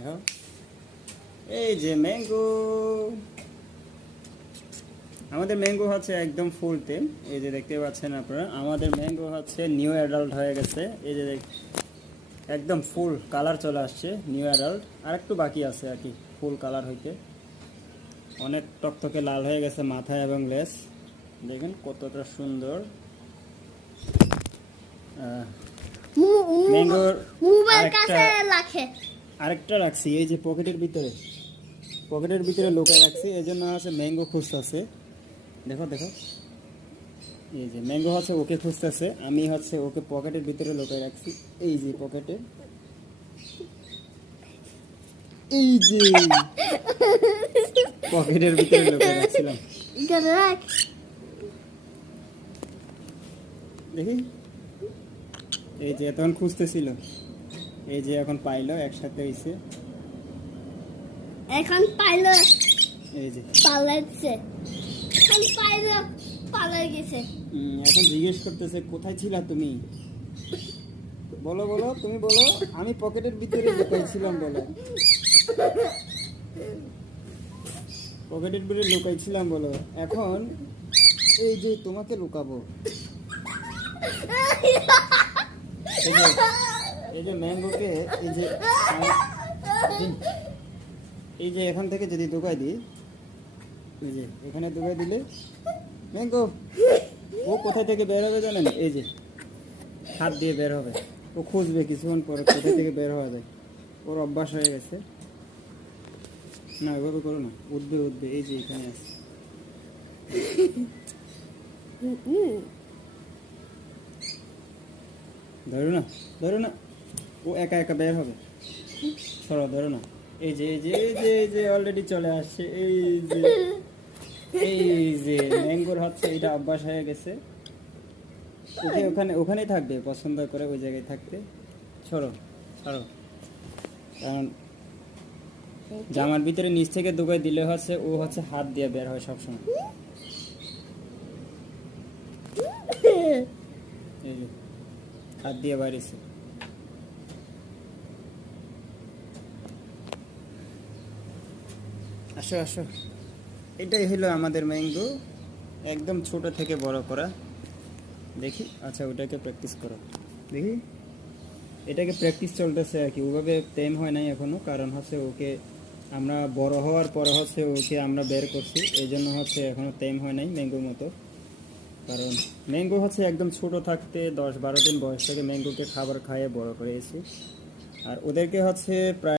দেখো এই যে ম্যাঙ্গো, আমাদের ম্যাঙ্গো হচ্ছে একদম ফুল টেম। এই যে দেখতে পাচ্ছেন আপনারা, আমাদের ম্যাঙ্গো হচ্ছে নিউ অ্যাডাল্ট হয়ে গেছে। এই যে একদম ফুল কালার চলে আসছে, নিউ অ্যাডাল্ট। আর একটু বাকি আছে আর কি ফুল কালার হইতে। অনেক টকটকে লাল হয়ে গেছে মাথায় এবং লেস, দেখেন কতটা সুন্দর। ম্যাঙ্গোর আরেকটা রাখছি এই যে পকেটের ভিতরে লুকায় রাখছি, এই জন্য আছে ম্যাঙ্গো খুঁজতেছে। দেখো দেখো, এই যে ম্যাঙ্গো হচ্ছে ওকে খুঁজতেছে, আমি হচ্ছে ওকে পকেটের ভিতরে লুকায় রাখছি। এই যে পকেটে, এই যে পকেটের ভিতরে লুকায় রাখছিলাম। দেখি, এই যে তখন খুঁজতেছিল, এই যে এখন পাইলো, একসাথে হইছে। এখন পাইলো, এই যে পালাচ্ছে, এখন পাইলো পালাই গেছে। এখন জিজ্ঞেস করতেছে কোথায় ছিলা তুমি, বলো বলো, তুমি বলো, আমি পকেটের ভিতরে লুকাইছিলাম, বলো পকেটের ভিতরে লুকাইছিলাম বলো। এখন এই যে তোমাকে লুকাবো। এই যে ম্যাঙ্গোকে, এই যে এখান থেকে যদি ঢুকাই দিই, এই যে এখানে ঢুকাই দিলে ম্যাঙ্গো ও কোথায় থেকে বের হবে জানেন, এই যে হাত দিয়ে বের হবে। ও খুঁজবে কিছুক্ষণ পরে কোথায় থেকে বের হওয়া যায়, ওর অভ্যাস হয়ে গেছে। না ওইভাবে করো না, উঠবে, এই যে এখানে আছে। ধরো না, ও একা একা বের হবে। সরো, ধরো না। এই যে অলরেডি চলে আসছে। এই যে ম্যাঙ্গোর হচ্ছে এটা অভ্যাস হয়ে গেছে, ওখানেই থাকবে, পছন্দ করে ওই জায়গায় থাকতে। সরো, কারণ জামার ভিতরে নিচ থেকে ঢুকাই দিলে হচ্ছে ও হচ্ছে হাত দিয়ে বের হয় সবসময়। এই যে হাত দিয়ে বাড়িছে। আসো, এটাই হলো আমাদের ম্যাঙ্গো, একদম ছোট থেকে বড় করা। দেখি, আচ্ছা ওটাকে প্র্যাকটিস করো, দেখি এটাকে প্র্যাকটিস চলতেছে আর কি, ওভাবে টাইম হয় নাই এখনো। কারণ হচ্ছে ওকে আমরা বড় হওয়ার পরে হচ্ছে ওকে আমরা বের করছি, এই জন্য হচ্ছে এখনো টাইম হয় নাই ম্যাঙ্গোর মতো। কারণ ম্যাঙ্গো হচ্ছে একদম ছোট থাকতে 10-12 দিন বয়স থেকে ম্যাঙ্গোকে খাবার খাইয়ে বড় করেছি। আর ওদেরকে হচ্ছে প্রায়